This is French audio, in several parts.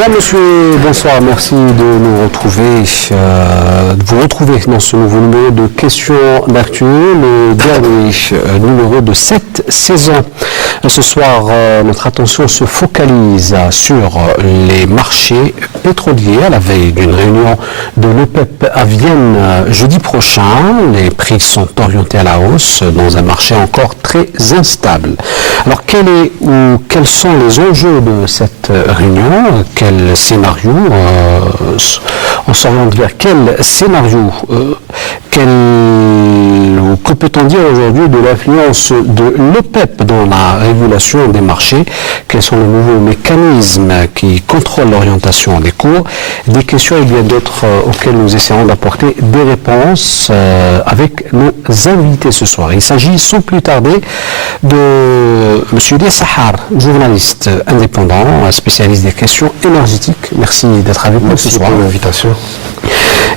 Mesdames, Messieurs, bonsoir. Merci de nous retrouver, de vous retrouver dans ce nouveau numéro de Questions d'actu, le dernier numéro de cette saison. Ce soir, notre attention se focalise sur les marchés pétroliers à la veille d'une réunion de l'OPEP à Vienne jeudi prochain. Les prix sont orientés à la hausse dans un marché encore très instable. Alors, quels sont les enjeux de cette réunion? Quel scénario on s'oriente vers quel scénario que peut-on dire aujourd'hui de l'influence de l'OPEP dans la régulation des marchés? Quels sont les nouveaux mécanismes qui contrôlent l'orientation des cours? Des questions, il y a d'autres auxquelles nous essaierons d'apporter des réponses avec nos invités ce soir. Il s'agit sans plus tarder de M. Lia Sahar, journaliste indépendant, spécialiste des questions énergétiques. Merci d'être avec nous ce soir. Merci pour l'invitation.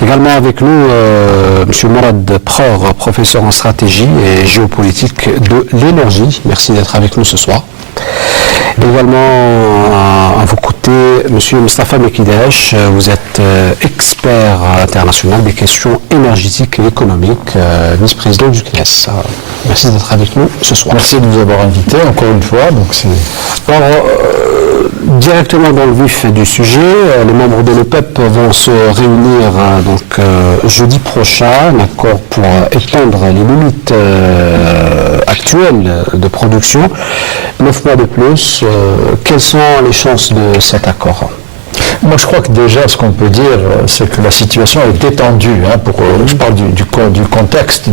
Également avec nous, M. Mourad Pror, professeur en stratégie et géopolitique de l'énergie. Merci d'être avec nous ce soir. Également à vos côtés, M. Mustafa Mekidesh, vous êtes expert international des questions énergétiques et économiques, vice-président du CNES. Merci d'être avec nous ce soir. Merci de nous avoir invités encore une fois. Directement dans le vif du sujet, les membres de l'OPEP vont se réunir jeudi prochain, un accord pour étendre les limites actuelles de production. 9 mois de plus, quelles sont les chances de cet accord? Moi, je crois que déjà, ce qu'on peut dire, c'est que la situation est détendue. Je parle du contexte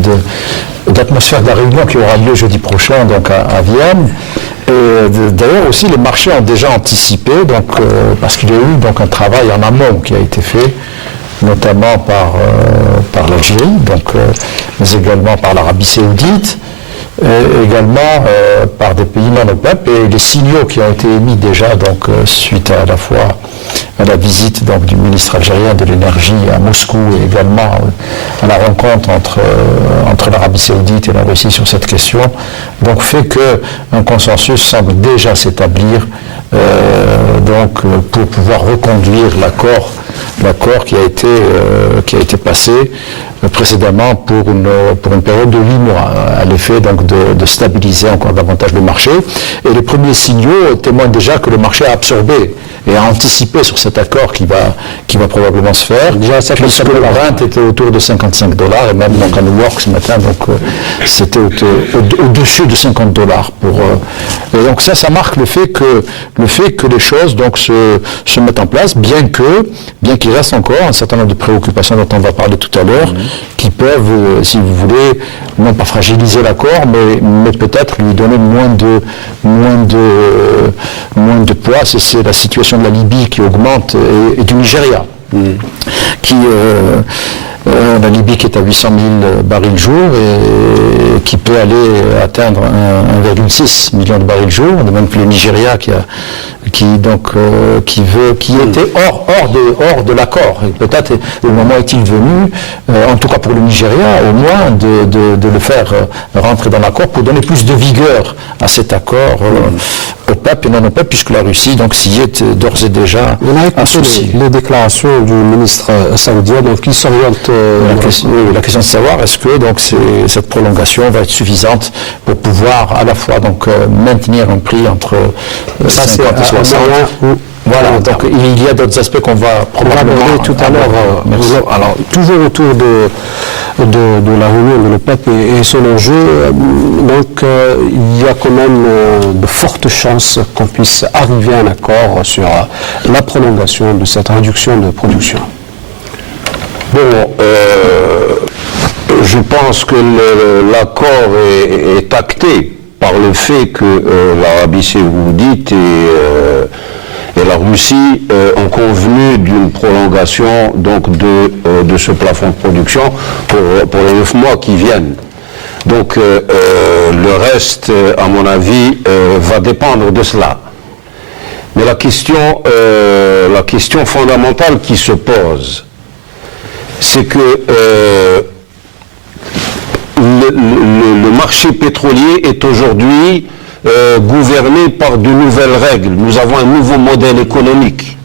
d'atmosphère de la réunion qui aura lieu jeudi prochain, donc à Vienne. D'ailleurs aussi, les marchés ont déjà anticipé, parce qu'il y a eu un travail en amont qui a été fait, notamment par l'Algérie, mais également par l'Arabie Saoudite, et également par des pays non OPEP, et les signaux qui ont été émis déjà suite à la fois à la visite du ministre algérien de l'énergie à Moscou et également à la rencontre entre l'Arabie Saoudite et la Russie sur cette question, fait qu'un consensus semble déjà s'établir pour pouvoir reconduire l'accord qui a été passé précédemment pour une période de 8 mois, à l'effet de stabiliser encore davantage le marché. Et les premiers signaux témoignent déjà que le marché a absorbé et a anticipé sur cet accord qui va probablement se faire. Déjà, puisque le Brent était autour de $55 et même à New York ce matin, c'était au-dessus de $50 et donc ça marque le fait que les choses se mettent en place, bien qu'il reste encore un certain nombre de préoccupations dont on va parler tout à l'heure, qui peuvent, si vous voulez, non pas fragiliser l'accord, mais peut-être lui donner moins de poids. C'est la situation de la Libye qui augmente et du Nigeria, la Libye qui est à 800 000 barils jour et qui peut aller atteindre 1,6 million de barils jour, de même que le Nigeria qui était hors de l'accord. Et peut-être le moment est-il venu, en tout cas pour le Nigeria, au moins de le faire rentrer dans l'accord pour donner plus de vigueur à cet accord OPEP et non OPEP, puisque la Russie s'y est d'ores et déjà associée. Les déclarations du ministre saoudien, il s'oriente. La question de savoir est-ce que cette prolongation va être suffisante pour pouvoir à la fois maintenir un prix entre 50 et 60. Voilà, il y a d'autres aspects qu'on va probablement tout à l'heure. Alors, toujours autour de la réunion de l'OPEP et son enjeu, il y a quand même de fortes chances qu'on puisse arriver à un accord sur la prolongation de cette réduction de production. Je pense que l'accord est acté par le fait que l'Arabie Saoudite et la Russie ont convenu d'une prolongation de ce plafond de production pour les 9 mois qui viennent. Le reste, à mon avis, va dépendre de cela. Mais la question fondamentale qui se pose, c'est que le marché pétrolier est aujourd'hui gouverné par de nouvelles règles. Nous avons un nouveau modèle économique.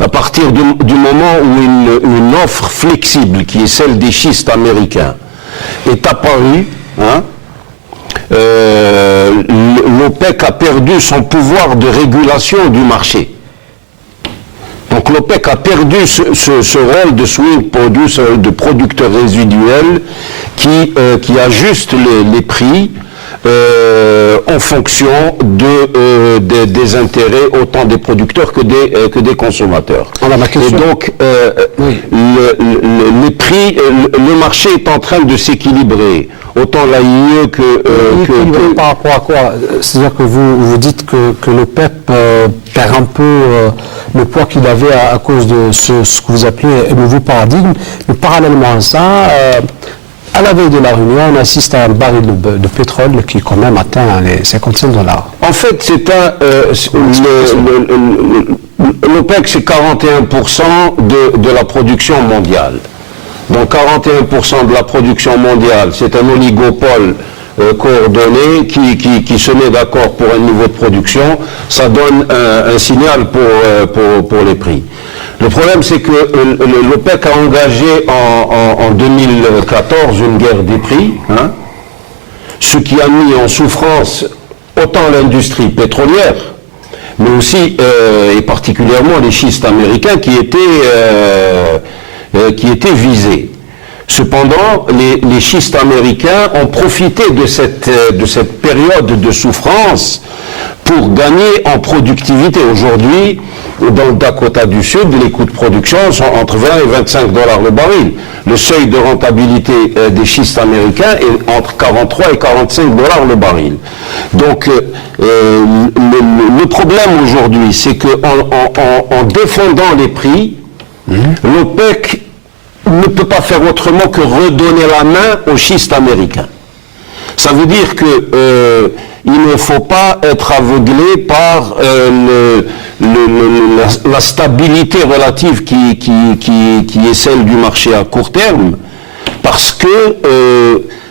à partir du moment où une offre flexible, qui est celle des schistes américains, est apparue, hein, l'OPEC a perdu son pouvoir de régulation du marché. Donc l'OPEC a perdu ce rôle de swing producer, de producteur résiduel qui ajuste les prix en fonction des intérêts autant des producteurs que des consommateurs. Et donc oui. Les prix, le marché est en train de s'équilibrer. Autant l'AIE que par rapport à quoi? C'est-à-dire que vous dites que le PEP perd un peu le poids qu'il avait à cause de ce que vous appelez un nouveau paradigme, mais parallèlement à ça, à la veille de la réunion, on assiste à un baril de pétrole qui quand même atteint les $55. En fait, c'est l'OPEC, c'est 41% de la production mondiale. Donc 41% de la production mondiale, c'est un oligopole coordonné qui se met d'accord pour un niveau de production. Ça donne un signal pour les prix. Le problème, c'est que l'OPEC a engagé en 2014 une guerre des prix, hein, ce qui a mis en souffrance autant l'industrie pétrolière, mais aussi et particulièrement les schistes américains qui étaient visés. Cependant, les schistes américains ont profité de cette période de souffrance pour gagner en productivité. Aujourd'hui, dans le Dakota du Sud, les coûts de production sont entre 20 et $25 le baril. Le seuil de rentabilité des schistes américains est entre 43 et $45 le baril. Donc, le problème aujourd'hui, c'est qu'en défendant les prix, l'OPEC ne peut pas faire autrement que redonner la main aux schistes américains. Ça veut dire que il ne faut pas être aveuglé par la stabilité relative qui est celle du marché à court terme, parce que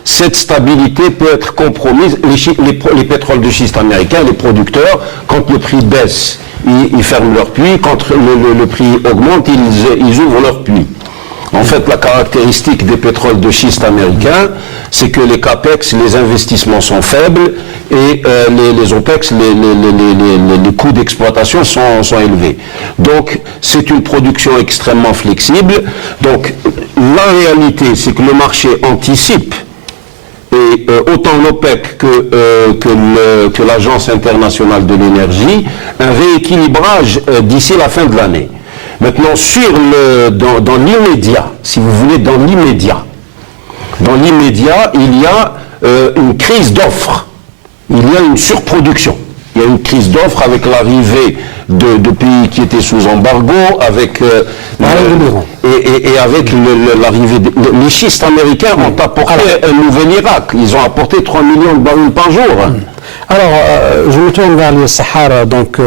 cette stabilité peut être compromise. Les pétroles de schiste américains, les producteurs, quand le prix baisse, ils ferment leur puits, quand le prix augmente, ils ouvrent leur puits. En fait, la caractéristique des pétroles de schiste américains, c'est que les CAPEX, les investissements sont faibles et les OPEX, les coûts d'exploitation sont élevés. Donc, c'est une production extrêmement flexible. Donc, la réalité, c'est que le marché anticipe, et autant l'OPEC que l'Agence internationale de l'énergie, un rééquilibrage d'ici la fin de l'année. Maintenant, dans l'immédiat, si vous voulez, dans l'immédiat, il y a une crise d'offres, il y a une surproduction. Il y a une crise d'offres avec l'arrivée de pays qui étaient sous embargo, avec et avec l'arrivée les schistes américains ont apporté un nouvel Irak. Ils ont apporté 3 millions de barils par jour. Alors, je me tourne vers le Sahara. Donc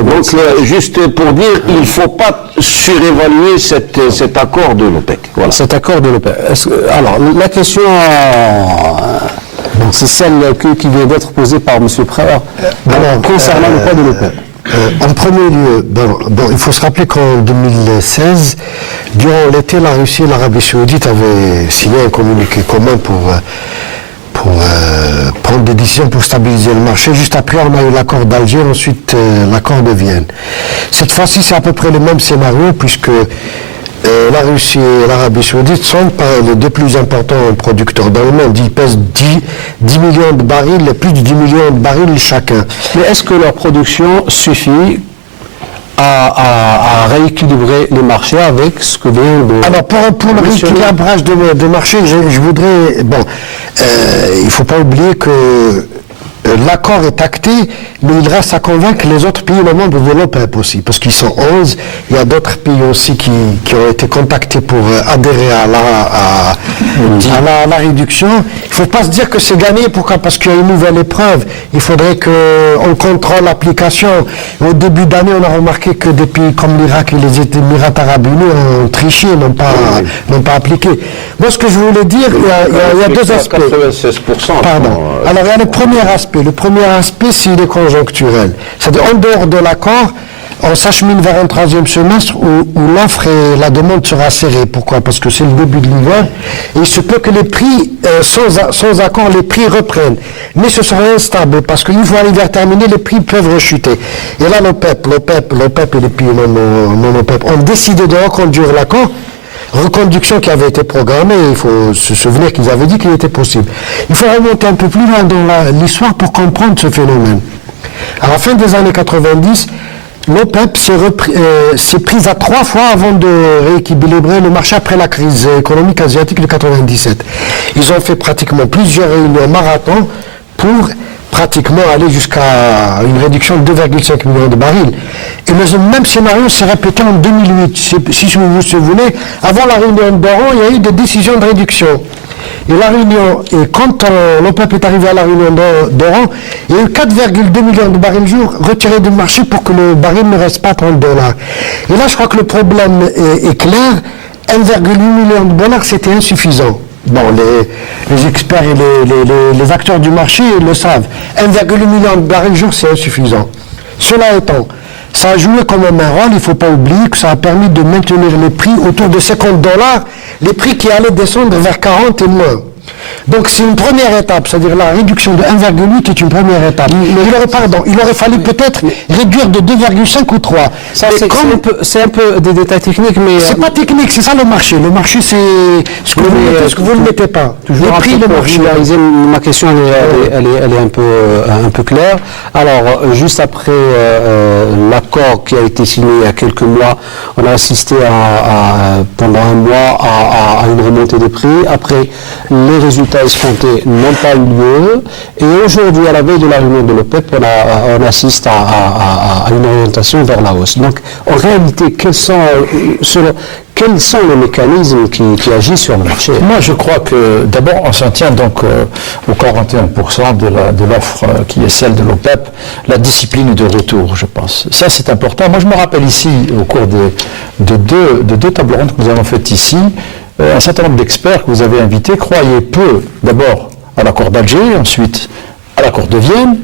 juste pour dire, il ne faut pas surévaluer cet accord de l'OPEC. Voilà. Cet accord de l'OPEC. Alors, la question, c'est celle qui vient d'être posée par M. Prévert concernant le poids de l'OPEC. En premier lieu, il faut se rappeler qu'en 2016, durant l'été, la Russie et l'Arabie Saoudite avaient signé un communiqué commun pour prendre des décisions pour stabiliser le marché. Juste après, on a eu l'accord d'Alger, ensuite l'accord de Vienne. Cette fois-ci, c'est à peu près le même scénario, puisque la Russie et l'Arabie Saoudite sont les deux plus importants producteurs dans le monde. Ils pèsent 10 millions de barils, plus de 10 millions de barils chacun. Mais est-ce que leur production suffit à rééquilibrer les marchés avec ce que vient de... Alors pour le rééquilibrage de marché, je voudrais... il ne faut pas oublier que l'accord est acté, mais il reste à convaincre les autres pays membres de l'OPEP aussi, parce qu'ils sont 11. Il y a d'autres pays aussi qui ont été contactés pour adhérer à la réduction. Il ne faut pas se dire que c'est gagné. Pourquoi? Parce qu'il y a une nouvelle épreuve. Il faudrait qu'on contrôle l'application. Au début d'année, on a remarqué que des pays comme l'Irak et les Émirats arabes unis ont triché, n'ont pas appliqué. Moi, ce que je voulais dire, il y a deux aspects. 96%. Pardon. Alors, il y a le premier aspect. Le premier aspect, c'est il est conjoncturel. C'est-à-dire, en dehors de l'accord, on s'achemine vers un troisième semestre où l'offre et la demande sera serrée. Pourquoi? Parce que c'est le début de l'hiver et il se peut que les prix, sans accord, les prix reprennent. Mais ce sera instable parce qu'une fois l'hiver terminé, les prix peuvent rechuter. Et là, l'OPEP et les pays non OPEP ont décidé de reconduire l'accord. Reconduction qui avait été programmée, il faut se souvenir qu'ils avaient dit qu'il était possible. Il faut remonter un peu plus loin dans l'histoire pour comprendre ce phénomène. À la fin des années 90, l'OPEP s'est prise à 3 fois avant de rééquilibrer le marché après la crise économique asiatique de 97. Ils ont fait pratiquement plusieurs réunions marathon pour pratiquement aller jusqu'à une réduction de 2,5 millions de barils. Et le même scénario s'est répété en 2008. Si vous vous souvenez, avant la réunion d'Oran, il y a eu des décisions de réduction. Et quand l'OPEP est arrivé à la réunion d'Oran, il y a eu 4,2 millions de barils jour retirés du marché pour que le baril ne reste pas à $30. Et là, je crois que le problème est clair. 1,8 million de dollars, c'était insuffisant. Bon, les experts et les acteurs du marché le savent. 1,8 million de barils jour, c'est insuffisant. Cela étant, ça a joué quand même un rôle. Il ne faut pas oublier que ça a permis de maintenir les prix autour de $50, les prix qui allaient descendre vers 40 et moins. Donc c'est une première étape, c'est-à-dire la réduction de 1,8 est une première étape. Il aurait fallu peut-être réduire de 2,5 ou 3. Ça, c'est un peu des détails techniques, mais... C'est pas technique, c'est ça le marché. Le marché, c'est ce que vous ne mettez pas. Toujours les prix, le marché. Ma question, elle est un peu claire. Alors, juste après l'accord qui a été signé il y a quelques mois, on a assisté pendant un mois à une remontée des prix. Après, les résultats escomptés n'ont pas eu lieu. Et aujourd'hui, à la veille de la réunion de l'OPEP, on assiste à une orientation vers la hausse. Donc, en réalité, quels sont les mécanismes qui agissent sur le marché? Moi, je crois que d'abord, on s'en tient donc au 41% de l'offre qui est celle de l'OPEP, la discipline de retour, je pense. Ça, c'est important. Moi, je me rappelle ici, au cours de deux tables rondes que nous avons faites ici, un certain nombre d'experts que vous avez invités croyaient peu, d'abord, à l'accord d'Alger, ensuite à l'accord de Vienne,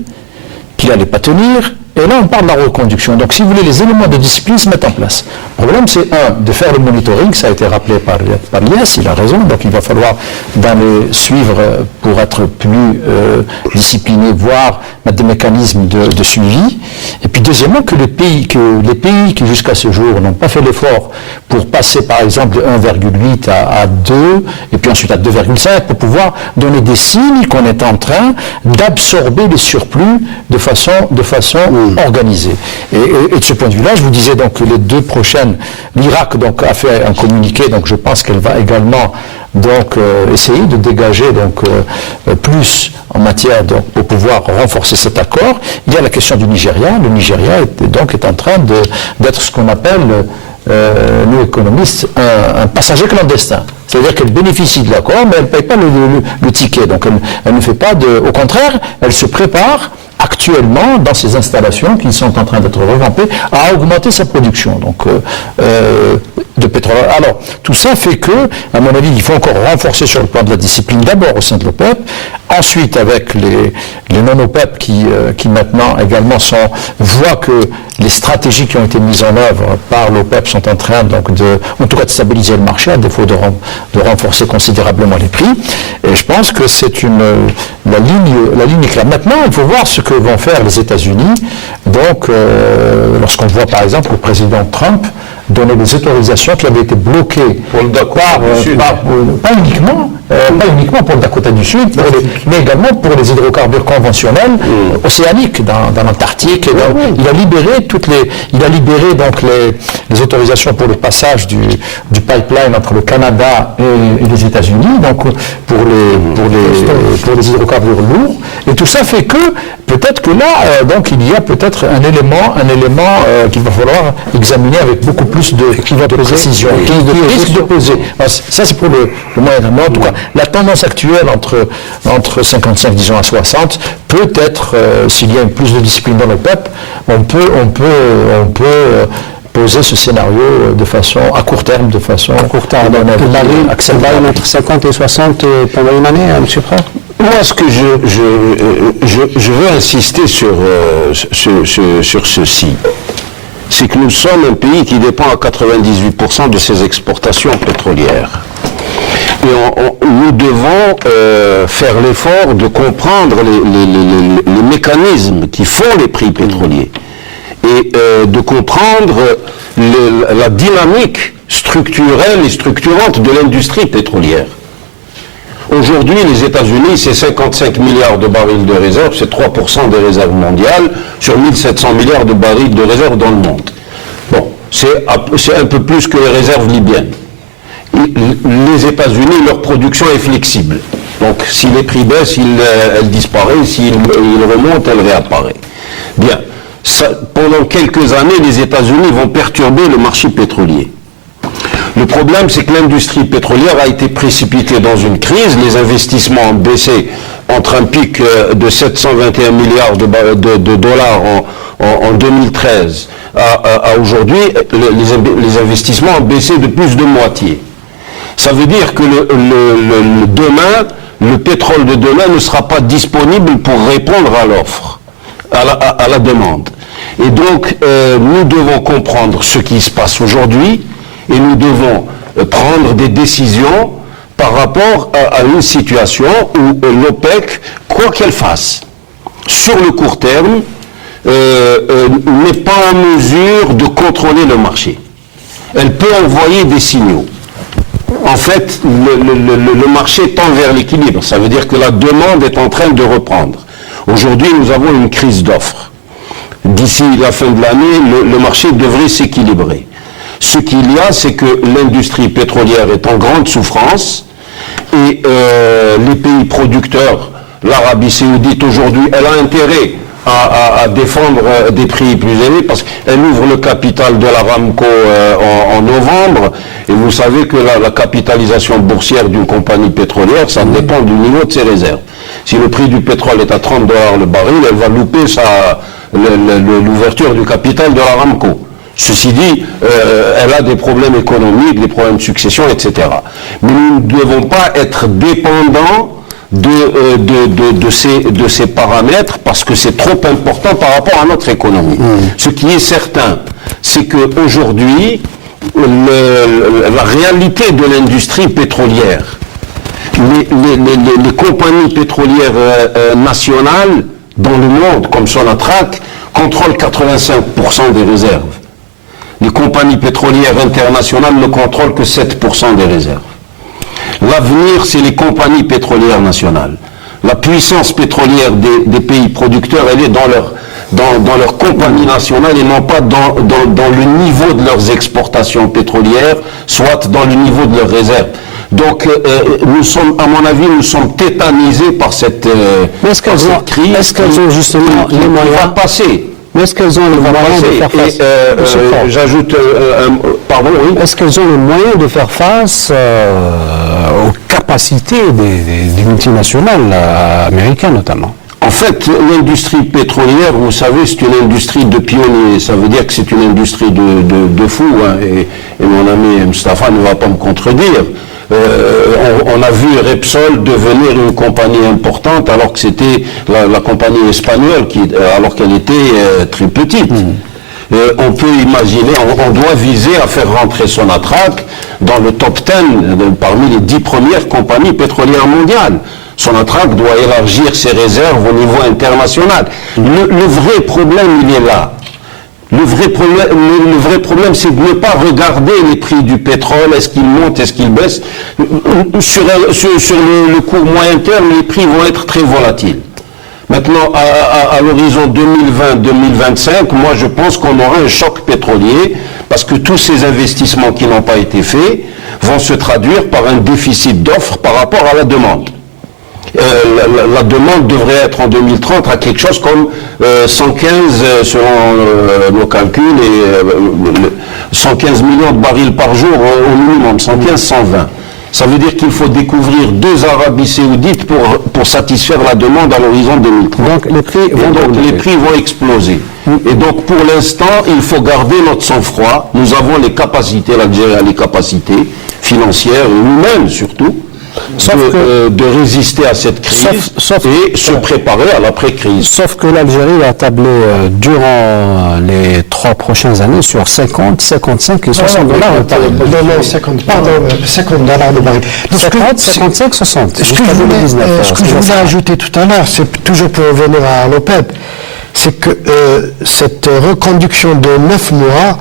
qu'il n'allait pas tenir. Et là, on parle de la reconduction. Donc, si vous voulez, les éléments de discipline se mettent en place. Le problème, c'est, de faire le monitoring. Ça a été rappelé par l'IS, il a raison. Donc, il va falloir les suivre pour être plus disciplinés, voire mettre des mécanismes de suivi. Et puis, deuxièmement, que les pays qui, jusqu'à ce jour, n'ont pas fait l'effort pour passer, par exemple, de 1,8 à 2, et puis ensuite à 2,5, pour pouvoir donner des signes qu'on est en train d'absorber les surplus de façon organisée. Et de ce point de vue-là, je vous disais donc que les deux prochaines, l'Irak donc a fait un communiqué, donc je pense qu'elle va également donc essayer de dégager donc plus en matière pour pouvoir renforcer cet accord. Il y a la question du Nigeria. Le Nigeria est en train d'être ce qu'on appelle nous économistes, un passager clandestin. C'est-à-dire qu'elle bénéficie de l'accord, mais elle ne paye pas le ticket. Donc elle ne fait pas au contraire, elle se prépare actuellement, dans ces installations qui sont en train d'être revampées, à augmenter sa production de pétrole. Alors, tout ça fait que, à mon avis, il faut encore renforcer sur le plan de la discipline, d'abord au sein de l'OPEP, ensuite avec les non-OPEP qui maintenant également voient que les stratégies qui ont été mises en œuvre par l'OPEP sont en train donc en tout cas de stabiliser le marché, à défaut de renforcer considérablement les prix. Et je pense que c'est la ligne claire. Maintenant, il faut voir ce que vont faire les États-Unis. Donc, lorsqu'on voit par exemple le président Trump donner des autorisations qui avaient été bloquées pour le Dakota du Sud. Pas uniquement pour le Dakota du Sud, mais également pour les hydrocarbures conventionnels océaniques dans l'Antarctique. Il a libéré donc les autorisations pour le passage du pipeline entre le Canada et les États-Unis, donc pour les hydrocarbures lourds. Et tout ça fait que peut-être que là, donc il y a peut-être un élément qu'il va falloir examiner avec beaucoup plus de précision, qui risque de peser. Ça, c'est pour le moyen terme. En tout cas, la tendance actuelle entre 55, disons, à 60, peut-être, s'il y a plus de discipline dans le PEP, on peut poser ce scénario de façon à court terme, accélérée entre 50 et 60 pendant une année, M. Frère. Moi, ce que je veux insister sur ceci. c'est que nous sommes un pays qui dépend à 98% de ses exportations pétrolières. Et nous devons faire l'effort de comprendre les mécanismes qui font les prix pétroliers et de comprendre la dynamique structurelle et structurante de l'industrie pétrolière. Aujourd'hui, les États-Unis, c'est 55 milliards de barils de réserves, c'est 3% des réserves mondiales sur 1700 milliards de barils de réserves dans le monde. Bon, c'est un peu plus que les réserves libyennes. Les États-Unis, leur production est flexible. Donc, si les prix baissent, elle disparaît, s'ils remontent, elle réapparaît. Bien, pendant quelques années, les États-Unis vont perturber le marché pétrolier. Le problème, c'est que l'industrie pétrolière a été précipitée dans une crise, les investissements ont baissé entre un pic de 721 milliards de dollars en 2013 à aujourd'hui, les investissements ont baissé de plus de moitié. Ça veut dire que demain, le pétrole de demain ne sera pas disponible pour répondre à l'offre, à la demande. Et donc, nous devons comprendre ce qui se passe aujourd'hui et nous devons prendre des décisions par rapport à une situation où l'OPEC, quoi qu'elle fasse, sur le court terme, n'est pas en mesure de contrôler le marché. Elle peut envoyer des signaux. En fait, le marché tend vers l'équilibre. Ça veut dire que la demande est en train de reprendre. Aujourd'hui, nous avons une crise d'offres. D'ici la fin de l'année, le marché devrait s'équilibrer. Ce qu'il y a, c'est que l'industrie pétrolière est en grande souffrance et les pays producteurs, l'Arabie Saoudite aujourd'hui, elle a intérêt à défendre des prix plus élevés parce qu'elle ouvre le capital de l'Aramco en novembre et vous savez que la capitalisation boursière d'une compagnie pétrolière, ça dépend du niveau de ses réserves. Si le prix du pétrole est à $30 le baril, elle va louper l'ouverture du capital de l'Aramco. Ceci dit, elle a des problèmes économiques, des problèmes de succession, etc. Mais nous ne devons pas être dépendants de ces paramètres parce que c'est trop important par rapport à notre économie. Ce qui est certain, c'est qu'aujourd'hui, la réalité de l'industrie pétrolière, les compagnies pétrolières nationales dans le monde, comme Sonatrach, contrôlent 85% des réserves. Les compagnies pétrolières internationales ne contrôlent que 7% des réserves. L'avenir, c'est les compagnies pétrolières nationales. La puissance pétrolière des pays producteurs, elle est dans leur compagnie nationale et non pas dans le niveau de leurs exportations pétrolières, soit dans le niveau de leurs réserves. Donc, nous sommes, à mon avis, nous sommes tétanisés par cette crise. Est-ce qu'elles ont justement les moyens va passer? Mais est-ce qu'elles ont les moyens de faire face? J'ajoute, pardon, oui. Est-ce qu'elles ont les moyens de faire face aux capacités des multinationales américaines notamment? En fait, l'industrie pétrolière, vous savez, c'est une industrie de pionniers. Ça veut dire que c'est une industrie de fous. Hein, et mon ami Mustafa ne va pas me contredire. On a vu Repsol devenir une compagnie importante alors que c'était la compagnie espagnole alors qu'elle était très petite. On peut imaginer, on doit viser à faire rentrer Sonatrach dans le top 10 parmi les 10 premières compagnies pétrolières mondiales. Sonatrach doit élargir ses réserves au niveau international. Le vrai problème, il est là. Le vrai problème, c'est de ne pas regarder les prix du pétrole, est-ce qu'il monte, est-ce qu'il baisse. Sur le court moyen terme, les prix vont être très volatiles. Maintenant, à l'horizon 2020-2025, moi je pense qu'on aura un choc pétrolier, parce que tous ces investissements qui n'ont pas été faits vont se traduire par un déficit d'offres par rapport à la demande. La demande devrait être en 2030 à quelque chose comme 115, selon nos calculs, et 115 millions de barils par jour au minimum, 115, 120. Ça veut dire qu'il faut découvrir 2 Arabies Saoudites pour satisfaire la demande à l'horizon 2030. Donc les prix vont exploser. Et donc pour l'instant, il faut garder notre sang-froid. Nous avons les capacités, l'Algérie a les capacités financières, et nous-mêmes surtout, de résister à cette crise et se préparer à l'après-crise. Sauf que l'Algérie a tablé durant les 3 prochaines années sur 50, 55 et 60 dollars le baril. Non, 50, pardon, 50 dollars le baril. 50, 55, 60. Ce que je voulais ajouter tout à l'heure, c'est toujours pour revenir à l'OPEP, c'est que cette reconduction de 9 mois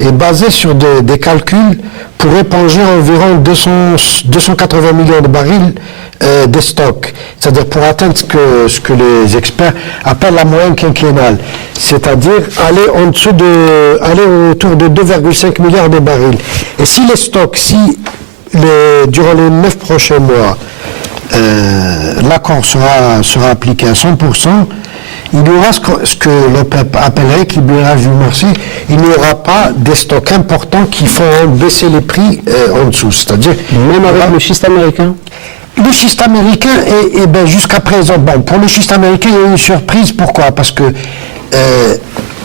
est basée sur des calculs pour éponger environ 280 millions de barils de stock, c'est-à-dire pour atteindre ce que les experts appellent la moyenne quinquennale, c'est-à-dire aller autour de 2,5 milliards de barils. Et si les stocks, durant les 9 prochains mois, l'accord sera appliqué à 100%, il y aura ce que l'OPEP appellerait équilibrage du marché. Il n'y aura pas des stocks importants qui font baisser les prix en dessous. C'est-à-dire, même avec le schiste américain. Le schiste américain, jusqu'à présent, pour le schiste américain, il y a eu une surprise. Pourquoi? Parce que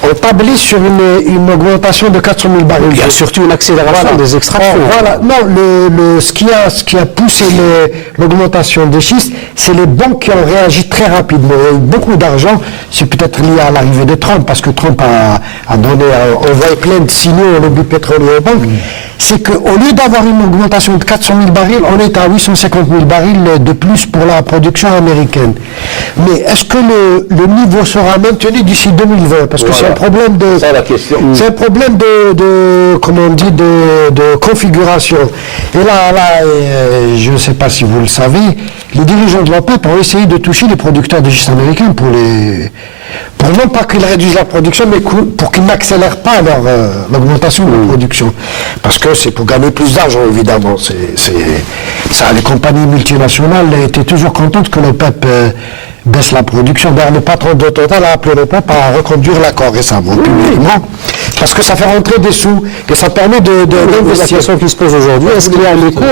on tablait sur une augmentation de 400 000 barils. Il y a surtout une accélération des extractions. Ce qui a poussé l'augmentation des schistes, c'est les banques qui ont réagi très rapidement. Il y a eu beaucoup d'argent, c'est peut-être lié à l'arrivée de Trump, parce que Trump a envoyé plein de signaux au lobby pétrolier aux banques. C'est qu'au lieu d'avoir une augmentation de 400 000 barils, on est à 850 000 barils de plus pour la production américaine. Mais est-ce que le niveau sera maintenu d'ici 2020? Parce que c'est un problème de... C'est la question. C'est un problème de configuration. Et là, je ne sais pas si vous le savez, les dirigeants de l'OPEP ont essayé de toucher les producteurs de schiste américains pour non pas qu'ils réduisent la production, mais pour qu'ils n'accélèrent pas l'augmentation de la production. Parce que c'est pour gagner plus d'argent, évidemment. Les compagnies multinationales étaient toujours contentes que l'OPEP baisse la production. D'ailleurs, le patron de Total a appelé l'OPEP à reconduire l'accord récemment, publiquement, parce que ça fait rentrer des sous, et ça permet d'investir. La question qui se pose aujourd'hui, est-ce qu'il y a un écho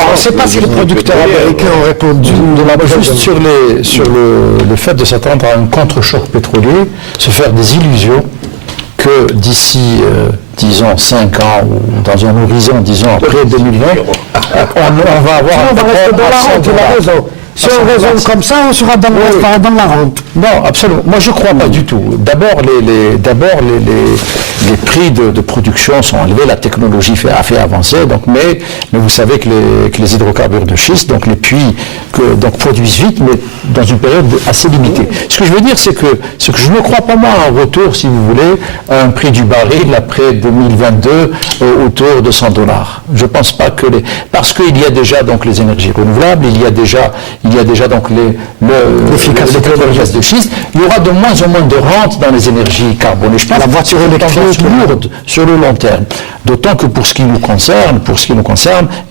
on ne sait pas si les producteurs américains ont répondu. Juste sur le fait de s'attendre à un contre-choc pétrolier, se faire des illusions que d'ici, disons, 5 ans, ou dans un horizon, disons, après 2020, on va avoir on va rester dans la rente, il a raison. Si on raisonne comme ça, on sera dans la rente. Non, absolument. Moi, je ne crois pas du tout. D'abord, les prix de production sont élevés, la technologie a fait avancer, mais vous savez que les hydrocarbures de schiste, donc les puits, produisent vite, mais dans une période assez limitée. Ce que je veux dire, c'est que je ne crois pas, moi, à un retour, si vous voulez, à un prix du baril après 2022 autour de 100 dollars. Je ne pense pas parce qu'il y a déjà donc les énergies renouvelables, il y a déjà donc l'efficacité de schiste, il y aura de moins en moins de rente dans les énergies carbonées. Je pense la voiture électrique lourde sur le long terme. D'autant que pour ce qui nous concerne,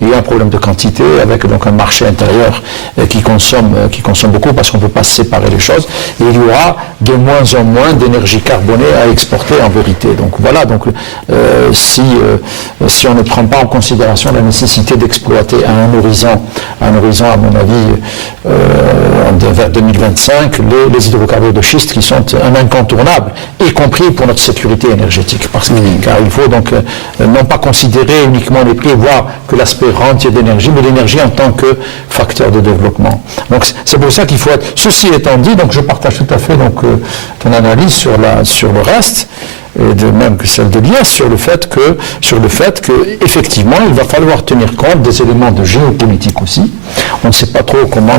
il y a un problème de quantité avec donc un marché intérieur qui consomme beaucoup parce qu'on ne peut pas séparer les choses. Et il y aura de moins en moins d'énergie carbonée à exporter en vérité. Donc voilà, si on ne prend pas en considération la nécessité d'exploiter à un horizon à mon avis, vers 2025, les hydrocarbures de schiste qui sont un incontournable, y compris pour notre sécurité énergétique. Car il faut donc non pas considérer uniquement les prix et voir que l'aspect rentier d'énergie, mais l'énergie en tant que facteur de développement. Donc c'est pour ça qu'il faut être... Ceci étant dit, donc je partage tout à fait ton analyse sur le reste, et de même que celle de l'IS, sur le fait que effectivement il va falloir tenir compte des éléments de géopolitique aussi. On ne sait pas trop comment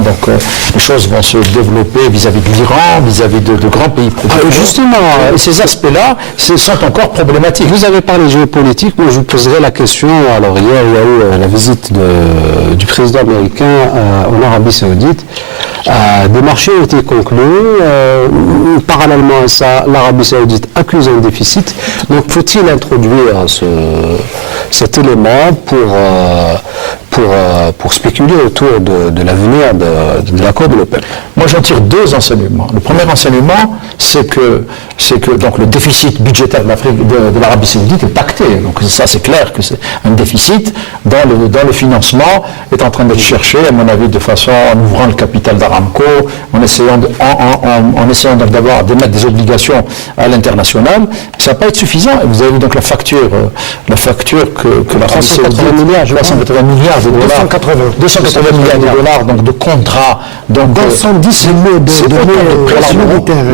les choses vont se développer vis-à-vis de l'Iran, vis-à-vis de grands pays producteurs. Justement, et ces aspects-là sont encore problématiques. Vous avez parlé géopolitique, moi je vous poserai la question. Alors hier il y a eu la visite du président américain en Arabie Saoudite. Des marchés ont été conclus. Parallèlement à ça, l'Arabie Saoudite accuse un déficit. Donc faut-il introduire cet élément pour spéculer autour de l'avenir de l'accord de l'OPEP. Moi, j'en tire deux enseignements. Le premier enseignement, c'est que donc le déficit budgétaire de l'Arabie Saoudite est pacté. Donc ça, c'est clair que c'est un déficit dans le financement est en train d'être cherché, à mon avis, de façon en ouvrant le capital d'Aramco, en essayant d'émettre des obligations à l'international. Ça ne va pas être suffisant. Et vous avez donc la facture que l'Arabie Saoudite, 380 milliards de dollars, 280 milliards de dollars donc de contrats, donc 210 millions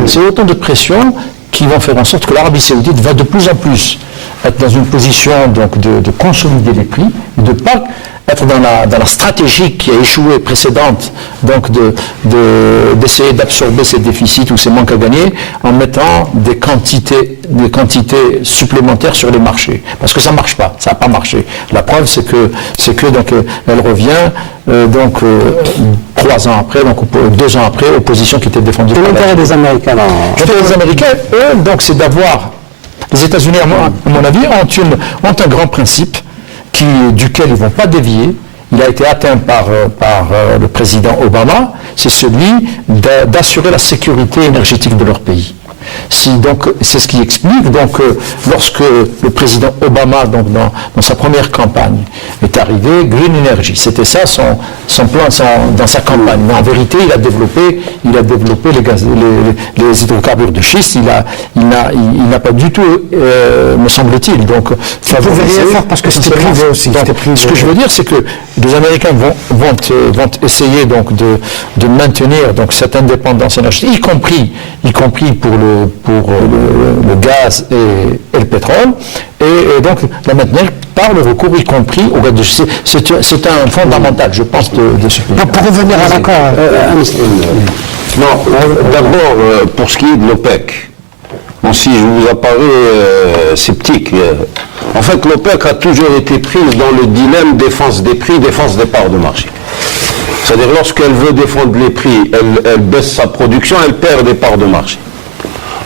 c'est autant de pression qui vont faire en sorte que l'Arabie Saoudite va de plus en plus être dans une position donc de consolider les prix, de ne pas être dans la stratégie qui a échoué précédente, donc d'essayer d'absorber ces déficits ou ces manques à gagner en mettant des quantités supplémentaires sur les marchés. Parce que ça ne marche pas, ça n'a pas marché. La preuve, c'est que donc, elle revient 3 ans après, donc 2 ans après, aux positions qui étaient défendues. Quel est l'intérêt des Américains Les Américains, eux, donc, c'est d'avoir. Les États-Unis, à mon avis, ont un grand principe duquel ils ne vont pas dévier. Il a été atteint par le président Obama, c'est celui d'assurer la sécurité énergétique de leur pays. Donc, c'est ce qui explique lorsque le président Obama, donc dans sa première campagne, est arrivé, Green Energy, c'était ça son plan dans sa campagne. Mais en vérité, il a développé les hydrocarbures de schiste. Il n'a pas du tout, me semble-t-il, donc il ne pouvait rien faire parce que c'était privé aussi. Donc, ce que je veux dire, c'est que les Américains vont essayer donc de maintenir donc cette indépendance énergétique, y compris pour le gaz et le pétrole, et donc la maintenir par le recours, y compris au gaz de schiste. C'est un fondamental, je pense, de ce pays. Pour revenir à l'accord. D'abord, pour ce qui est de l'OPEC, si je vous apparais sceptique, en fait, l'OPEC a toujours été prise dans le dilemme défense des prix, défense des parts de marché. C'est-à-dire, lorsqu'elle veut défendre les prix, elle baisse sa production, elle perd des parts de marché.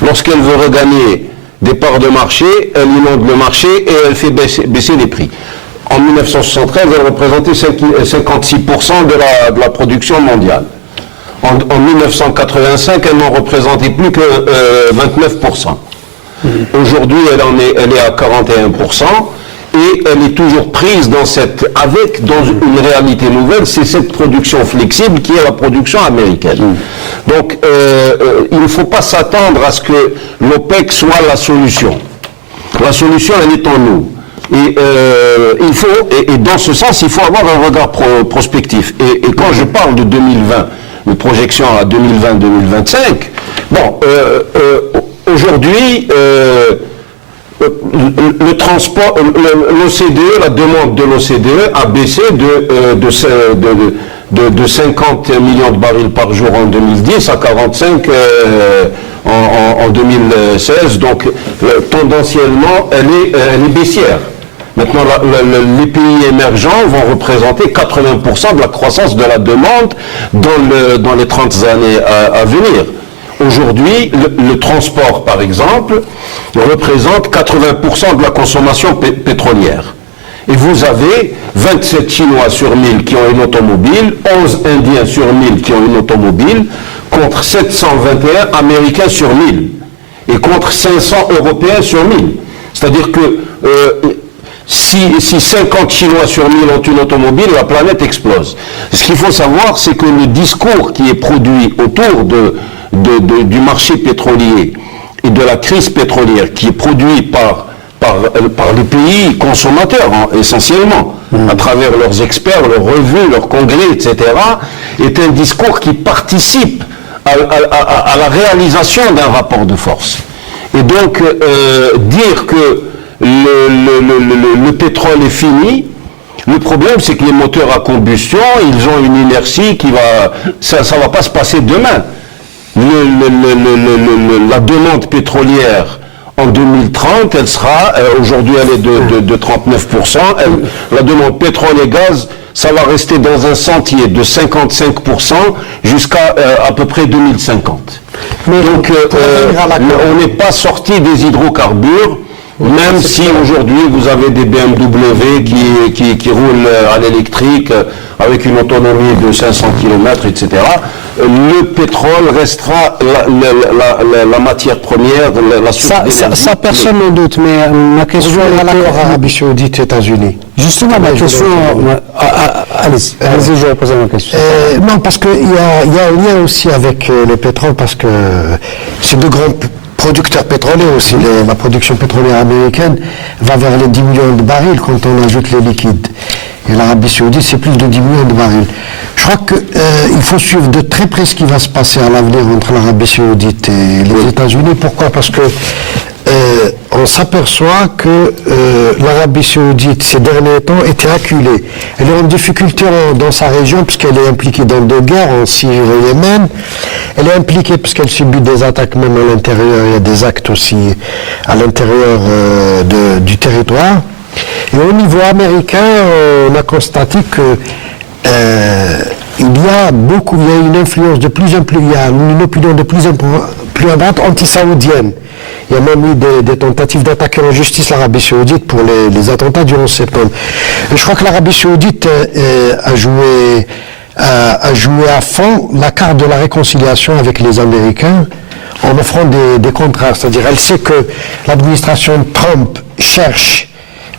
Lorsqu'elle veut regagner des parts de marché, elle inonde le marché et elle fait baisser les prix. En 1973, elle représentait 56% de la production mondiale. En 1985, elle n'en représentait plus que 29%. Aujourd'hui, elle est à 41%. Et elle est toujours prise dans une réalité nouvelle, c'est cette production flexible qui est la production américaine. Donc, il ne faut pas s'attendre à ce que l'OPEC soit la solution. La solution, elle est en nous. Et dans ce sens, il faut avoir un regard prospectif. Et quand je parle de 2020, de projection à 2020-2025, aujourd'hui, le transport, l'OCDE, la demande de l'OCDE a baissé de 50 millions de barils par jour en 2010 à 45 en 2016. Donc, tendanciellement, elle est baissière. Maintenant, les pays émergents vont représenter 80% de la croissance de la demande dans les 30 années à venir. Aujourd'hui, le transport, par exemple, représente 80% de la consommation pétrolière. Et vous avez 27 Chinois sur 1000 qui ont une automobile, 11 Indiens sur 1000 qui ont une automobile, contre 721 Américains sur 1000, et contre 500 Européens sur 1000. C'est-à-dire que si 50 Chinois sur 1000 ont une automobile, la planète explose. Ce qu'il faut savoir, c'est que le discours qui est produit autour du marché pétrolier et de la crise pétrolière qui est produit par les pays consommateurs, essentiellement, à travers leurs experts, leurs revues, leurs congrès, etc., est un discours qui participe à la réalisation d'un rapport de force. Et donc, dire que le pétrole est fini, le problème, c'est que les moteurs à combustion, ils ont une inertie ça ne va pas se passer demain. La demande pétrolière en 2030, elle sera, aujourd'hui elle est de 39%, la demande pétrole et gaz, ça va rester dans un sentier de 55% jusqu'à à peu près 2050. Donc on n'est pas sorti des hydrocarbures, Même si aujourd'hui vous avez des BMW qui roulent à l'électrique avec une autonomie de 500 km, etc., le pétrole restera la matière première, la source d'énergie. Ça, personne n'en doute, mais ma question On a l'accord était... Arabie Saoudite, États-Unis. Justement, ma question... Allez-y, je vais poser ma question. Non, parce qu'il y a un lien aussi avec le pétrole, parce que c'est de grands producteurs pétroliers aussi. La production pétrolière américaine va vers les 10 millions de barils quand on ajoute les liquides. Et l'Arabie Saoudite, c'est plus de 10 millions de barils. Je crois qu'il faut suivre de très près ce qui va se passer à l'avenir entre l'Arabie Saoudite et les États-Unis. Pourquoi? Parce que on s'aperçoit que l'Arabie Saoudite, ces derniers temps, était acculée. Elle est en difficulté dans sa région puisqu'elle est impliquée dans deux guerres, en Syrie et au Yémen. Elle est impliquée parce qu'elle subit des attaques même à l'intérieur. Il y a des actes aussi à l'intérieur du territoire. Et au niveau américain, on a constaté que il y a une influence de plus en plus, il y a une opinion de plus en plus importante anti-saoudienne. Il y a même eu des tentatives d'attaquer en justice l'Arabie Saoudite pour les attentats du 11 septembre. Et je crois que l'Arabie Saoudite a joué à fond la carte de la réconciliation avec les Américains en offrant des contrats. C'est-à-dire, elle sait que l'administration Trump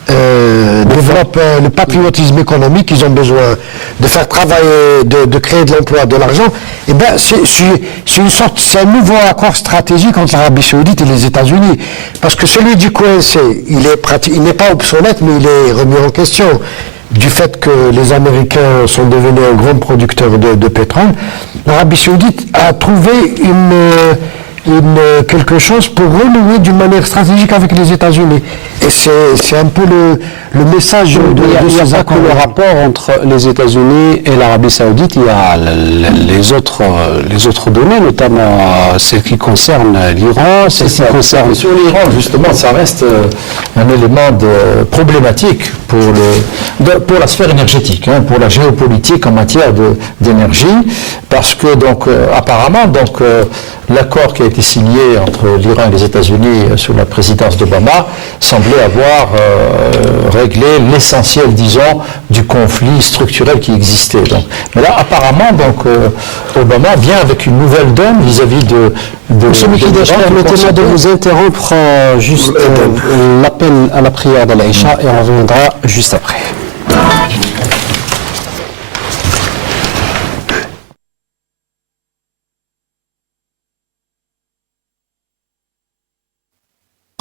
développe le patriotisme économique, ils ont besoin de faire travailler, de créer de l'emploi, de l'argent. Et bien, c'est un nouveau accord stratégique entre l'Arabie Saoudite et les États-Unis. Parce que celui du QNC, il n'est pas obsolète, mais il est remis en question du fait que les Américains sont devenus un grand producteur de pétrole. L'Arabie Saoudite a trouvé quelque chose pour renouer d'une manière stratégique avec les États-Unis. Et c'est un peu le message de ces accords. Il n'y a pas que le rapport entre les États-Unis et l'Arabie Saoudite, il y a les autres données, notamment celles qui concernent l'Iran, celles qui concernent... Sur l'Iran, justement, ça reste un élément problématique pour la sphère énergétique, pour la géopolitique en matière d'énergie, parce que, apparemment, l'accord qui a été signé entre l'Iran et les États-Unis sous la présidence d'Obama semblait avoir réglé l'essentiel, disons, du conflit structurel qui existait. Mais là, apparemment, Obama vient avec une nouvelle donne vis-à-vis de Monsieur Mikidash, permettez-moi de vous interrompre juste l'appel à la prière de l'Aïcha et on reviendra juste après.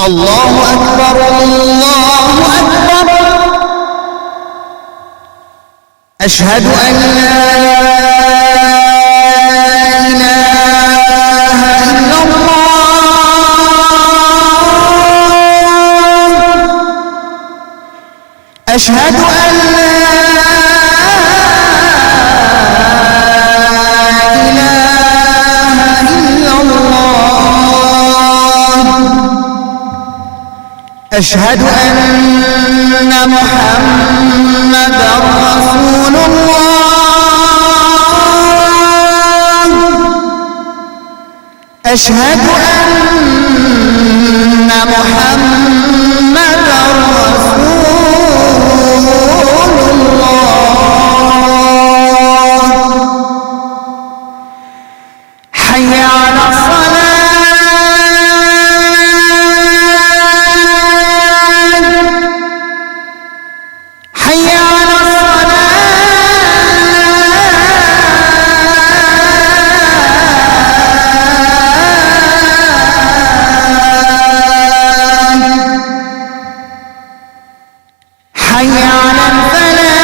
الله أكبر الله أكبر أشهد أن لا إله إلا الله أشهد أن لا إله إلا الله أشهد أن محمدا رسول الله أشهد أن محمدا رسول الله حي على الصلاة حي على الصلاة حي على الفلاح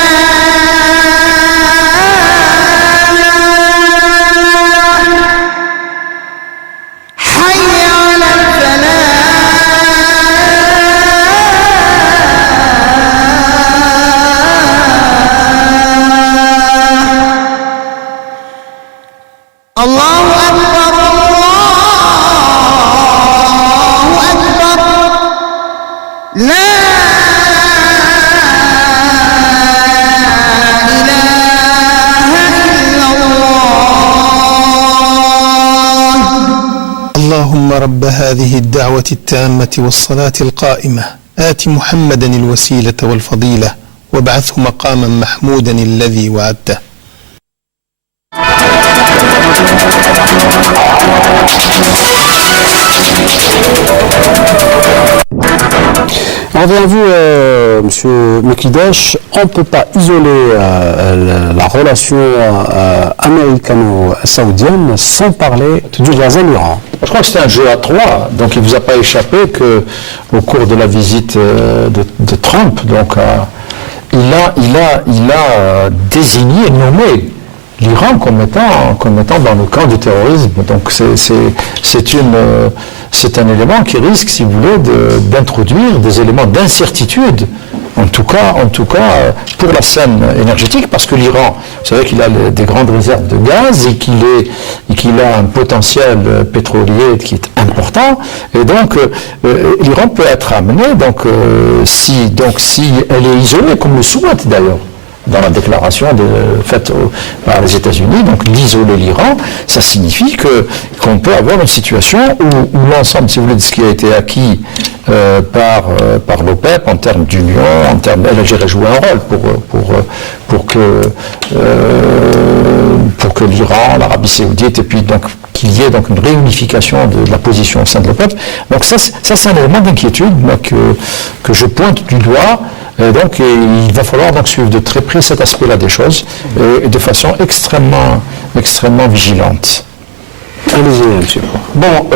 رب هذه الدعوة التامة والصلاة القائمة آت محمدا الوسيلة والفضيلة وابعثه مقاما محمودا الذي وعدته. Envers vous, Monsieur Mekidash, on ne peut pas isoler la relation américano-saoudienne sans parler du voisin Iran. Je crois que c'est un jeu à trois, donc il ne vous a pas échappé qu'au cours de la visite de Trump, donc, il a désigné et nommé l'Iran comme étant dans le camp du terrorisme. Donc c'est un élément qui risque, si vous voulez, d'introduire des éléments d'incertitude, en tout cas pour la scène énergétique, parce que l'Iran, vous savez qu'il a des grandes réserves de gaz et qu'il a un potentiel pétrolier qui est important, et donc l'Iran peut être amené, si elle est isolée, comme le souhaite d'ailleurs dans la déclaration faite par les États-Unis, donc d'isoler l'Iran, ça signifie qu'on peut avoir une situation où l'ensemble, si vous voulez, de ce qui a été acquis par l'OPEP en termes d'union, l'Algérie jouer un rôle pour que l'Iran, l'Arabie Saoudite, et puis donc qu'il y ait donc une réunification de la position au sein de l'OPEP. Donc ça c'est un élément d'inquiétude que je pointe du doigt. Donc il va falloir donc suivre de très près cet aspect-là des choses et de façon extrêmement vigilante. Allez-y, monsieur. Bon,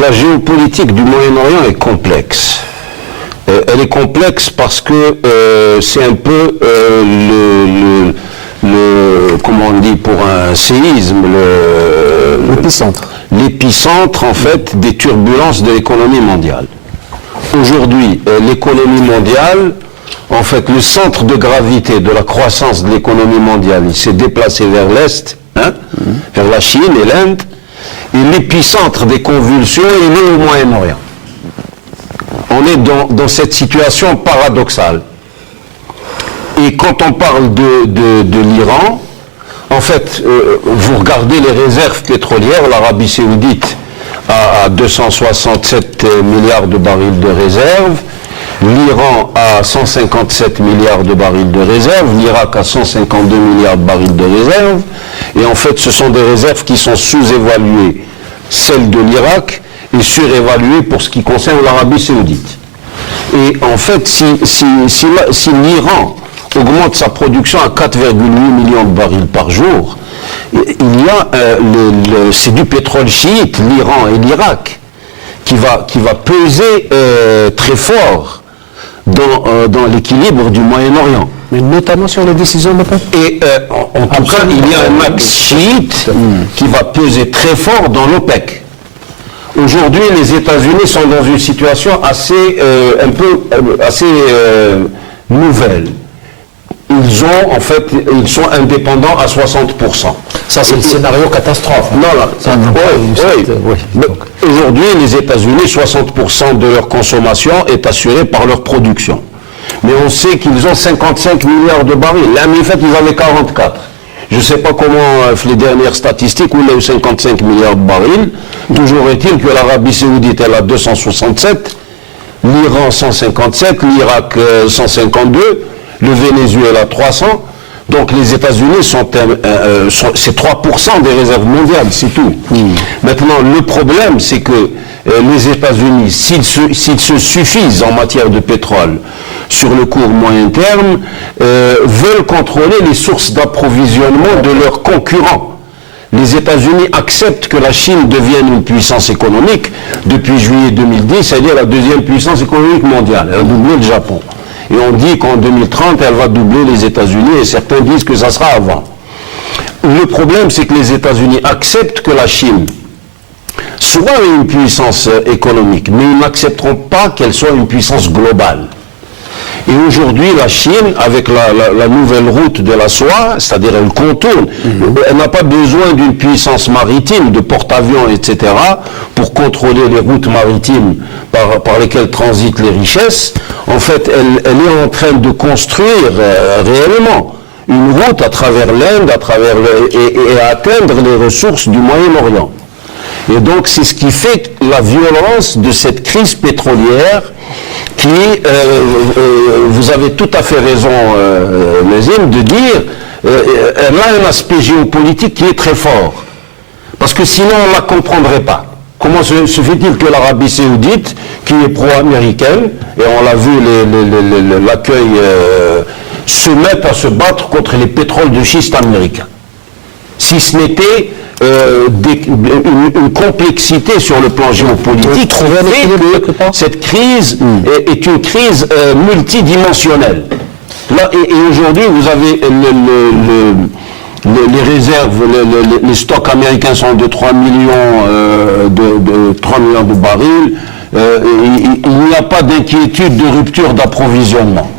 la géopolitique du Moyen-Orient est complexe. Elle est complexe parce que c'est un peu comment on dit pour un séisme, l'épicentre en fait des turbulences de l'économie mondiale. Aujourd'hui, l'économie mondiale, en fait, le centre de gravité de la croissance de l'économie mondiale, il s'est déplacé vers l'Est, vers la Chine et l'Inde, et l'épicentre des convulsions est né au Moyen-Orient. On est dans cette situation paradoxale. Et quand on parle de l'Iran, en fait, vous regardez les réserves pétrolières, l'Arabie Saoudite à 267 milliards de barils de réserve, l'Iran a 157 milliards de barils de réserve, l'Irak a 152 milliards de barils de réserve, et en fait ce sont des réserves qui sont sous-évaluées, celles de l'Irak, et surévaluées pour ce qui concerne l'Arabie Saoudite. Et en fait, si l'Iran augmente sa production à 4,8 millions de barils par jour, il y a c'est du pétrole chiite, l'Iran et l'Irak, qui va peser très fort dans l'équilibre du Moyen-Orient. Mais notamment sur les décisions de l'OPEP. Et en tout cas, il y a un axe chiite qui va peser très fort dans l'OPEC. Aujourd'hui, les États-Unis sont dans une situation assez nouvelle. Ils sont indépendants à 60%. Ça, c'est le scénario catastrophe. Aujourd'hui, les États-Unis, 60% de leur consommation est assurée par leur production. Mais on sait qu'ils ont 55 milliards de barils. Là, en fait, ils avaient 44. Je ne sais pas comment, les dernières statistiques, où il y a eu 55 milliards de barils. Toujours est-il que l'Arabie Saoudite, elle a 267, l'Iran 157, l'Irak 152, le Venezuela 300. Donc les États-Unis c'est 3% des réserves mondiales, c'est tout. Maintenant, le problème, c'est que les États-Unis, s'ils se suffisent en matière de pétrole sur le court moyen terme, veulent contrôler les sources d'approvisionnement de leurs concurrents. Les États-Unis acceptent que la Chine devienne une puissance économique depuis juillet 2010, c'est-à-dire la deuxième puissance économique mondiale. Elle a doublé le Japon. Et on dit qu'en 2030, elle va doubler les États-Unis, et certains disent que ça sera avant. Le problème, c'est que les États-Unis acceptent que la Chine soit une puissance économique, mais ils n'accepteront pas qu'elle soit une puissance globale. Et aujourd'hui, la Chine, avec la nouvelle route de la soie, c'est-à-dire elle contourne, elle n'a pas besoin d'une puissance maritime, de porte-avions, etc., pour contrôler les routes maritimes par lesquelles transitent les richesses. En fait, elle est en train de construire réellement une route à travers l'Inde, et à atteindre les ressources du Moyen-Orient. Et donc c'est ce qui fait la violence de cette crise pétrolière qui, vous avez tout à fait raison, Nazim, de dire, elle a un aspect géopolitique qui est très fort. Parce que sinon on ne la comprendrait pas. Comment se fait-il que l'Arabie Saoudite, qui est pro-américaine, et on l'a vu l'accueil, se mette à se battre contre les pétroles de schiste américains? Si ce n'était une complexité sur le plan géopolitique, qui fait que cette crise est une crise multidimensionnelle. Là, et aujourd'hui, vous avez les réserves, les stocks américains sont de 3 millions de barils. Il n'y a pas d'inquiétude de rupture d'approvisionnement.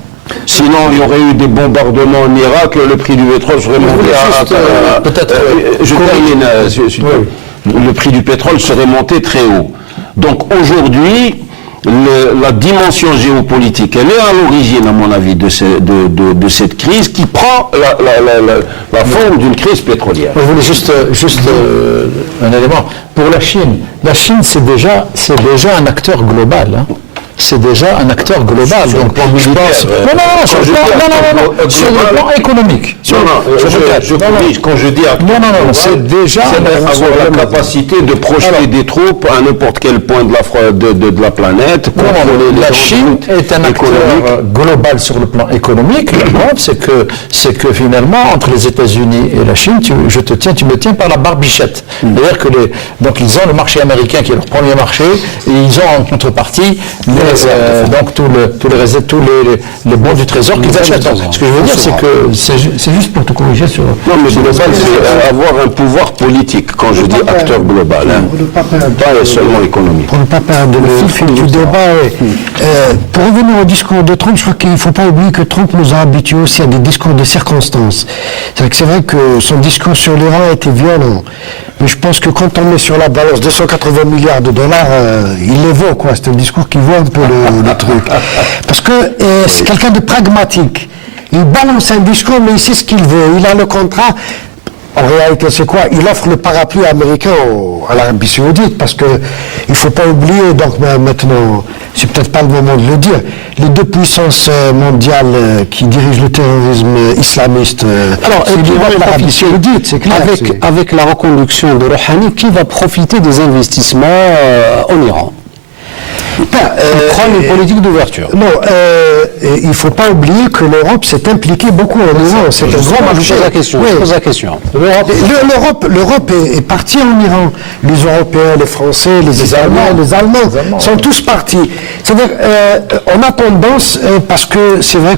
Sinon, il y aurait eu des bombardements en Irak, le prix du pétrole serait monté le prix du pétrole serait monté très haut. Donc aujourd'hui, la dimension géopolitique, elle est à l'origine, à mon avis, de cette crise qui prend la forme d'une crise pétrolière. Je voulais juste un élément. Pour la Chine, c'est déjà un acteur global. Hein. C'est déjà un acteur global. Sur donc, le plan je militaire, pense, sur le plan économique. Quand je dis acteur global, c'est déjà avoir la capacité de projeter des troupes à n'importe quel point de la planète. La Chine est un acteur global sur le plan économique. La preuve, c'est que finalement, entre les États-Unis et la Chine, tu me tiens par la barbichette. C'est-à-dire que donc ils ont le marché américain qui est leur premier marché, et ils ont en contrepartie donc tous les bons du trésor qu'ils achètent. Ce que je veux dire, c'est que c'est juste pour te corriger sur. Non, mais global, c'est avoir un pouvoir politique. Quand je dis acteur global, pas seulement économique. Pour ne pas perdre le fil du débat, pour revenir au discours de Trump, je crois qu'il ne faut pas oublier que Trump nous a habitués aussi à des discours de circonstances. C'est vrai que son discours sur l'Iran a été violent. Mais je pense que quand on met sur la balance 280 milliards de dollars, il les vaut, quoi. C'est un discours qui vaut un peu le truc. Parce que c'est quelqu'un de pragmatique. Il balance un discours, mais il sait ce qu'il veut. Il a le contrat. En réalité, c'est quoi? Il offre le parapluie américain à l'Arabie Saoudite, parce que il faut pas oublier, donc maintenant, c'est peut-être pas le moment de le dire, les deux puissances mondiales qui dirigent le terrorisme islamiste, Alors, l'Arabie Saoudite, c'est clair. Avec la reconduction de Rouhani, qui va profiter des investissements en Iran? Il prend une politique d'ouverture. Non, il ne faut pas oublier que l'Europe s'est impliquée beaucoup en Iran. C'est un grand marché. Je pose la question. L'Europe est partie en Iran. Les Européens, les Français, les Allemands sont tous partis. C'est-à-dire, on a tendance, parce que c'est vrai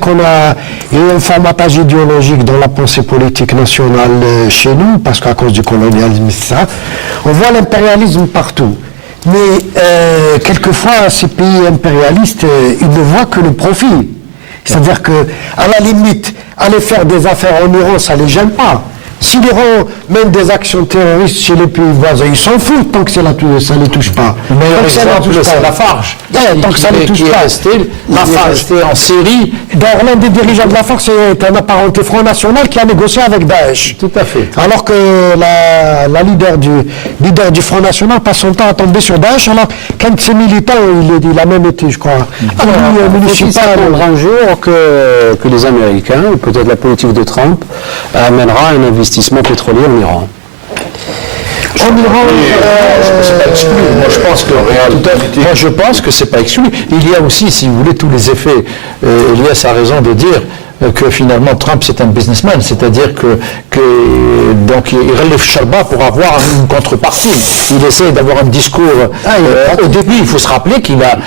il y a un formatage idéologique dans la pensée politique nationale chez nous, parce qu'à cause du colonialisme, ça, on voit l'impérialisme partout. Mais quelquefois, ces pays impérialistes, ils ne voient que le profit. C'est-à-dire que, à la limite, aller faire des affaires en Iran, ça ne les gêne pas. Si l'Iran mène des actions terroristes chez les pays voisins, ils s'en foutent tant que ça ne les touche pas. Le meilleur exemple, c'est Lafarge. Tant que ça ne les touche pas. Lafarge resté en Syrie. D'ailleurs, l'un des dirigeants de Lafarge est un apparenté Front National qui a négocié avec Daesh. Tout à fait. Alors que la leader du Front National passe son temps à tomber sur Daesh, alors qu'un de ses militants, il a même été, je crois, municipal. Un jour que les Américains, ou peut-être la politique de Trump, amènera un investissement pétrolier en Iran. En Iran, c'est pas exclu. Moi, je pense que c'est pas exclu. Il y a aussi, si vous voulez, tous les effets. Elias a raison de dire que finalement Trump c'est un businessman, c'est-à-dire donc il relève Sharba pour avoir une contrepartie. Il essaie d'avoir un discours. Au début, il faut se rappeler qu'il a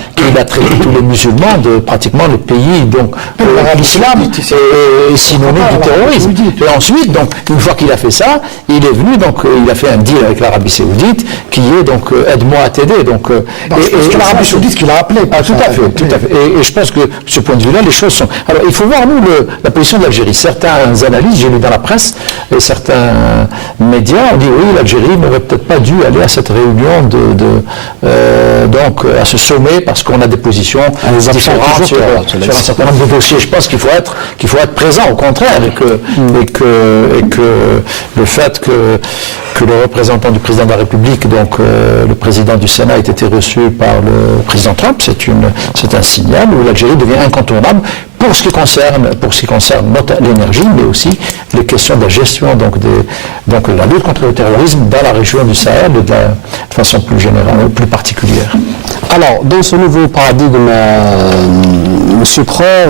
traité tous les musulmans de pratiquement les pays, donc l'islam est synonyme du terrorisme. Et ensuite, donc une fois qu'il a fait ça, il est venu, donc il a fait un deal avec l'Arabie Saoudite qui est donc aide-moi à t'aider. Donc c'est l'Arabie Saoudite qui l'a appelé. Tout à fait. Et je pense que de ce point de vue-là, les choses sont. Alors il faut voir nous la position de l'Algérie. Certains analystes, j'ai lu dans la presse, et certains certains médias, on dit oui, l'Algérie n'aurait peut-être pas dû aller à cette réunion donc à ce sommet parce qu'on a des positions différentes sur un certain nombre de dossiers. Je pense qu'il faut être présent au contraire et que le fait que le représentant du président de la République, donc le président du Sénat, ait été reçu par le président Trump, c'est un signal où l'Algérie devient incontournable pour ce qui concerne l'énergie, mais aussi les questions de la gestion, donc la lutte contre le terrorisme dans la région du Sahel de façon plus générale, plus particulière. Alors, dans ce nouveau paradigme, M. Preur,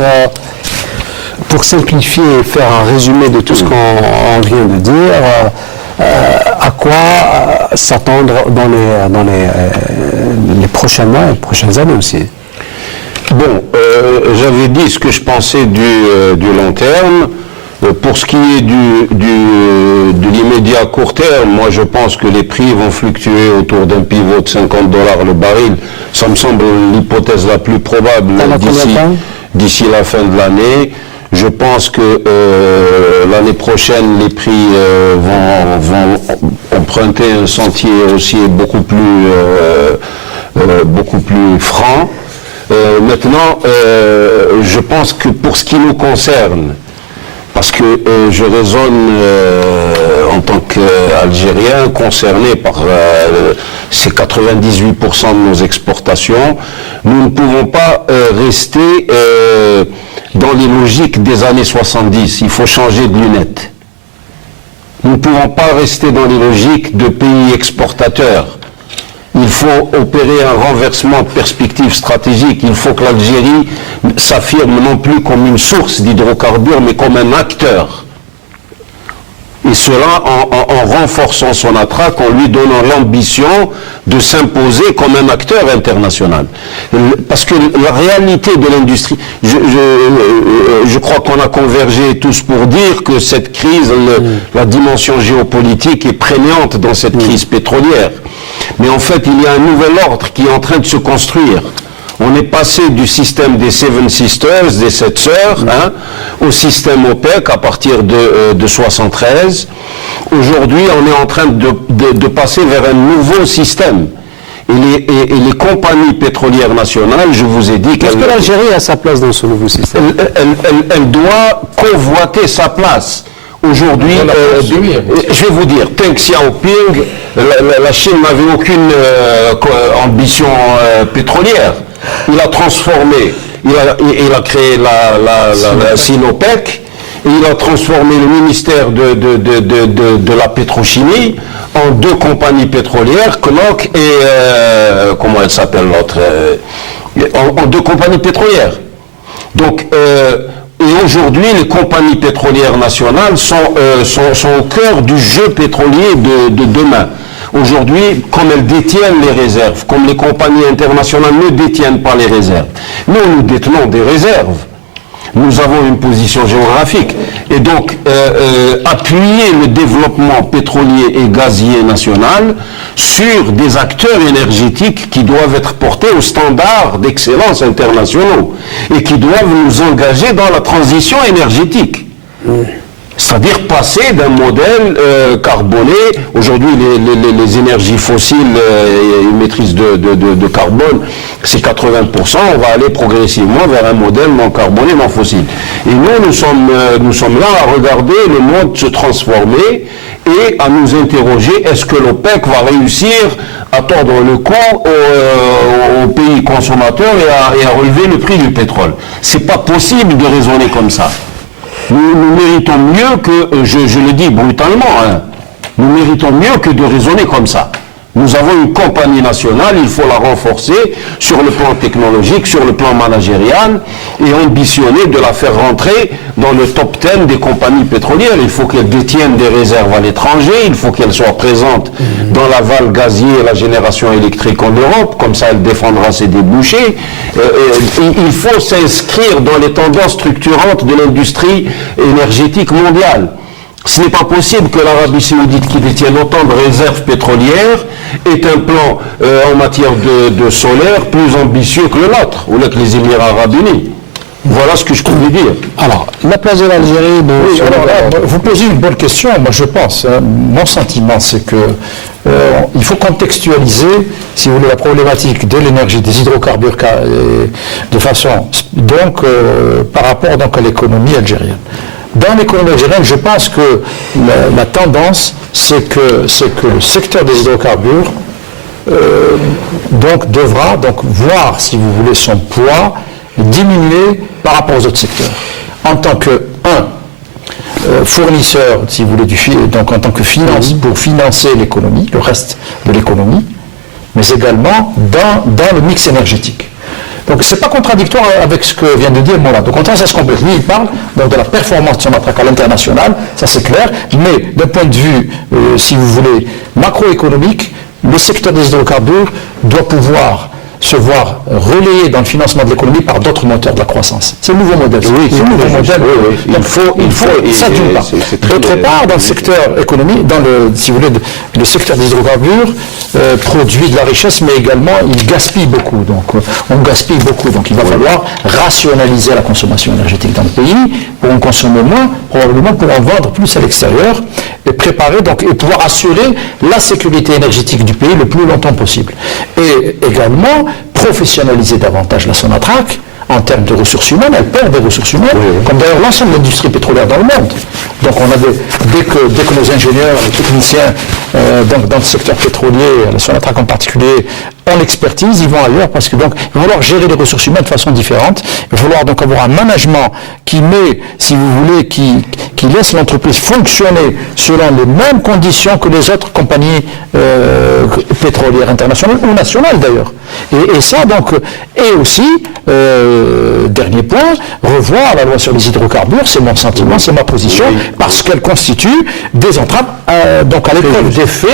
pour simplifier et faire un résumé de tout ce qu'on vient de dire, à quoi s'attendre dans les prochains mois et les prochaines années aussi? Bon, j'avais dit ce que je pensais du long terme. Pour ce qui est de l'immédiat court terme, moi je pense que les prix vont fluctuer autour d'un pivot de $50 le baril. Ça me semble l'hypothèse la plus probable d'ici la fin de l'année. Je pense que l'année prochaine, les prix vont emprunter un sentier haussier beaucoup plus franc. Maintenant, je pense que pour ce qui nous concerne, parce que je raisonne en tant qu'Algérien concerné par ces 98% de nos exportations, nous ne pouvons pas rester dans les logiques des années 70. Il faut changer de lunettes. Nous ne pouvons pas rester dans les logiques de pays exportateurs. Il faut opérer un renversement de perspective stratégique. Il faut que l'Algérie s'affirme non plus comme une source d'hydrocarbures, mais comme un acteur. Et cela en renforçant son attraque, en lui donnant l'ambition de s'imposer comme un acteur international. Parce que la réalité de l'industrie, je crois qu'on a convergé tous pour dire que cette crise, la dimension géopolitique est prégnante dans cette crise pétrolière. Mais en fait, il y a un nouvel ordre qui est en train de se construire. On est passé du système des Seven Sisters, des Sept Sœurs, au système OPEC à partir de 73. Aujourd'hui, on est en train de passer vers un nouveau système. Et les compagnies pétrolières nationales, je vous ai dit qu'est-ce que l'Algérie a sa place dans ce nouveau système? Elle doit convoiter sa place. Aujourd'hui, je vais vous dire, Deng Xiaoping, la Chine n'avait aucune ambition pétrolière. Il a transformé, il a créé la Sinopec, et il a transformé le ministère de la pétrochimie en deux compagnies pétrolières, Knock et comment elle s'appelle l'autre, en deux compagnies pétrolières. Donc et aujourd'hui, les compagnies pétrolières nationales sont au cœur du jeu pétrolier de demain. Aujourd'hui, comme elles détiennent les réserves, comme les compagnies internationales ne détiennent pas les réserves, nous détenons des réserves. Nous avons une position géographique. Et donc, appuyer le développement pétrolier et gazier national sur des acteurs énergétiques qui doivent être portés aux standards d'excellence internationaux et qui doivent nous engager dans la transition énergétique. C'est-à-dire passer d'un modèle carboné, aujourd'hui les énergies fossiles, une maîtrise de carbone, c'est 80%, on va aller progressivement vers un modèle non carboné, non fossile. Et nous sommes là à regarder le monde se transformer et à nous interroger, est-ce que l'OPEC va réussir à tordre le cou aux pays consommateurs et à relever le prix du pétrole? C'est pas possible de raisonner comme ça. Nous méritons mieux que, je le dis brutalement, nous méritons mieux que de raisonner comme ça. Nous avons une compagnie nationale, il faut la renforcer sur le plan technologique, sur le plan managérial, et ambitionner de la faire rentrer dans le top 10 des compagnies pétrolières. Il faut qu'elle détienne des réserves à l'étranger, il faut qu'elle soit présente dans l'aval gazier et la génération électrique en Europe, comme ça elle défendra ses débouchés. Il faut s'inscrire dans les tendances structurantes de l'industrie énergétique mondiale. Ce n'est pas possible que l'Arabie Saoudite, qui détient autant de réserves pétrolières, ait un plan en matière de solaire plus ambitieux que le nôtre, ou que les Émirats Arabes Unis. Voilà ce que je pouvais dire. Alors, la place de l'Algérie dans Oui, ce alors là, nouveau- vous posez une bonne question. Moi, je pense, hein, mon sentiment, c'est que il faut contextualiser, si vous voulez, la problématique de l'énergie, des hydrocarbures, de façon, donc, par rapport donc à l'économie algérienne. Dans l'économie algérienne, je pense que la tendance, c'est que le secteur des hydrocarbures donc devra donc voir, si vous voulez, son poids diminuer par rapport aux autres secteurs. En tant que, fournisseur, si vous voulez, donc en tant que finance, pour financer l'économie, le reste de l'économie, mais également dans le mix énergétique. Donc c'est pas contradictoire avec ce que vient de dire Mourad. Au contraire, ça se complète. Lui, il parle donc de la performance de son attaque à l'international, ça c'est clair, mais d'un point de vue, si vous voulez, macroéconomique, le secteur des hydrocarbures doit pouvoir se voir relayé dans le financement de l'économie par d'autres moteurs de la croissance. C'est le nouveau modèle. Oui, c'est le nouveau modèle. oui, oui. Donc, il faut ça d'une part. D'autre part, dans le secteur économique, dans le, si vous voulez, le secteur des hydrocarbures produit de la richesse, mais également il gaspille beaucoup. Donc, on gaspille beaucoup. Donc, il va falloir rationaliser la consommation énergétique dans le pays pour en consommer moins, probablement pour en vendre plus à l'extérieur et préparer donc et pouvoir assurer la sécurité énergétique du pays le plus longtemps possible. Et également professionnaliser davantage la Sonatrach en termes de ressources humaines. Elle perd des ressources humaines, comme d'ailleurs l'ensemble de l'industrie pétrolière dans le monde. Donc on a dès que nos ingénieurs, les techniciens donc dans le secteur pétrolier, la Sonatrach en particulier, ont l'expertise, ils vont ailleurs parce que donc il va falloir gérer les ressources humaines de façon différente. Il va falloir donc avoir un management qui met, si vous voulez, qui laisse l'entreprise fonctionner selon les mêmes conditions que les autres compagnies pétrolières internationales ou nationales d'ailleurs. Et ça donc, et aussi, dernier point, revoir la loi sur les hydrocarbures, c'est mon sentiment, c'est ma position, parce qu'elle constitue des entraves donc à l'épreuve des faits.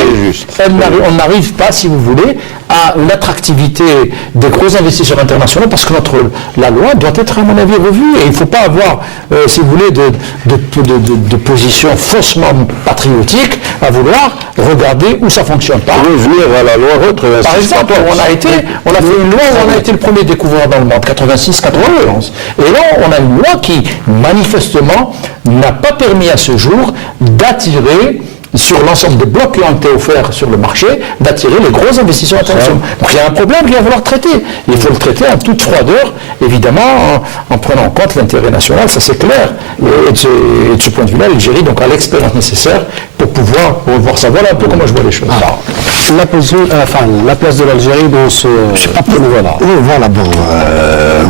On n'arrive pas, si vous voulez, à l'attractivité des gros investisseurs internationaux parce que la loi doit être à mon avis revue et il ne faut pas avoir, si vous voulez, de position faussement patriotique à vouloir regarder où ça ne fonctionne pas. Revenir à la loi retraite. Par exemple, on a fait une loi où on a été le premier découvreur dans le monde, 86-91. Et là, on a une loi qui, manifestement, n'a pas permis à ce jour d'attirer sur l'ensemble des blocs qui ont été offerts sur le marché, d'attirer les gros investisseurs internationaux. Donc il y a un problème qu'il va falloir traiter. Il faut le traiter en toute froideur, évidemment, en prenant en compte l'intérêt national, ça c'est clair. Et de ce point de vue-là, l'Algérie donc, a l'expérience nécessaire pour pouvoir revoir ça. Voilà un peu comment je vois les choses. La place de l'Algérie dans ce nouveau-là. Oui, voilà, bon,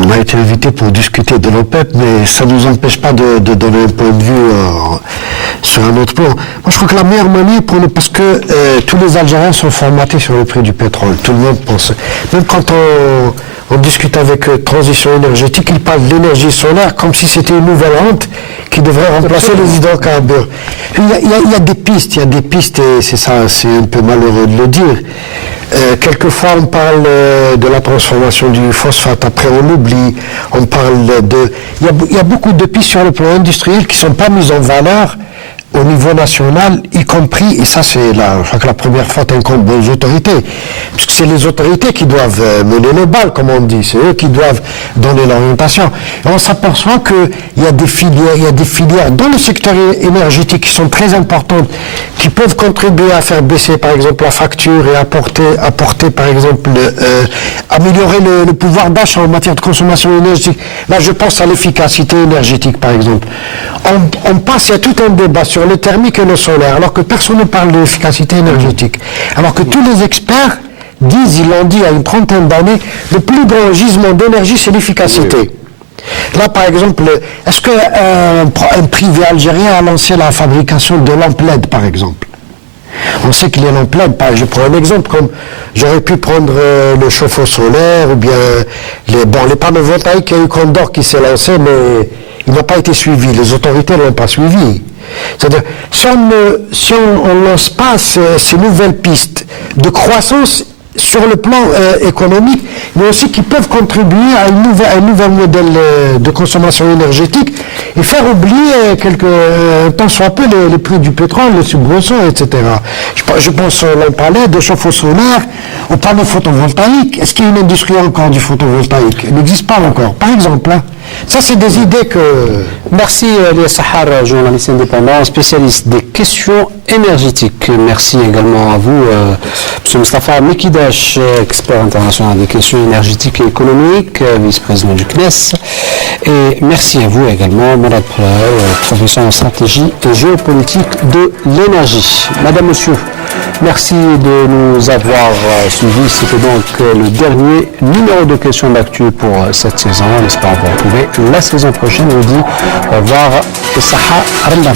on a été invité pour discuter de l'OPEP, mais ça ne nous empêche pas de donner un point de vue sur un autre plan. Moi, je crois que la meilleure manière parce que tous les Algériens sont formatés sur le prix du pétrole. Tout le monde pense. Même quand on discute avec Transition énergétique, ils parlent d'énergie solaire comme si c'était une nouvelle honte qui devrait remplacer les hydrocarbures. Il y a des pistes, et c'est ça, c'est un peu malheureux de le dire. Quelquefois, on parle de la transformation du phosphate, après on oublie, on parle il y a beaucoup de pistes sur le plan industriel qui ne sont pas mises en valeur au niveau national, y compris, et ça c'est je crois que la première faute incombe aux autorités, puisque c'est les autorités qui doivent mener le bal, comme on dit, c'est eux qui doivent donner l'orientation. Et on s'aperçoit qu'il y a des filières dans le secteur énergétique qui sont très importantes, qui peuvent contribuer à faire baisser par exemple la facture et apporter par exemple, améliorer le pouvoir d'achat en matière de consommation énergétique. Là je pense à l'efficacité énergétique par exemple. On passe, il y a tout un débat sur le thermique et le solaire, alors que personne ne parle de l'efficacité énergétique. Alors que tous les experts disent, ils l'ont dit il y a une trentaine d'années, le plus grand gisement d'énergie, c'est l'efficacité. Là, par exemple, est-ce qu'un privé algérien a lancé la fabrication de lampes LED, par exemple? On sait que les lampes LED, je prends un exemple, comme j'aurais pu prendre le chauffe-eau solaire, ou bien les panneaux voltaïques, il y a eu Condor qui s'est lancé, mais il n'a pas été suivi, les autorités ne l'ont pas suivi. C'est-à-dire, si on ne lance pas ces nouvelles pistes de croissance sur le plan économique, mais aussi qui peuvent contribuer à un nouvel modèle de consommation énergétique et faire oublier tant soit peu les prix du pétrole, les soubresauts, etc. Je pense, on parlait de chauffe-eau solaire, aux panneaux photovoltaïques. Est-ce qu'il y a une industrie encore du photovoltaïque? Il n'existe pas encore. Par exemple, Ça, c'est des idées que... Merci Elia Sahar, journaliste indépendant, spécialiste des questions énergétiques. Merci également à vous, M. Mustafa Mekidash, expert international des questions énergétiques et économiques, vice-président du CNES. Et merci à vous également, Mourad Pralay, professeur en stratégie et géopolitique de l'énergie. Madame, Monsieur, merci de nous avoir suivis. C'était donc le dernier numéro de questions d'actu pour cette saison. On espère vous retrouver la saison prochaine. On vous dit au revoir et Saha Ramadan.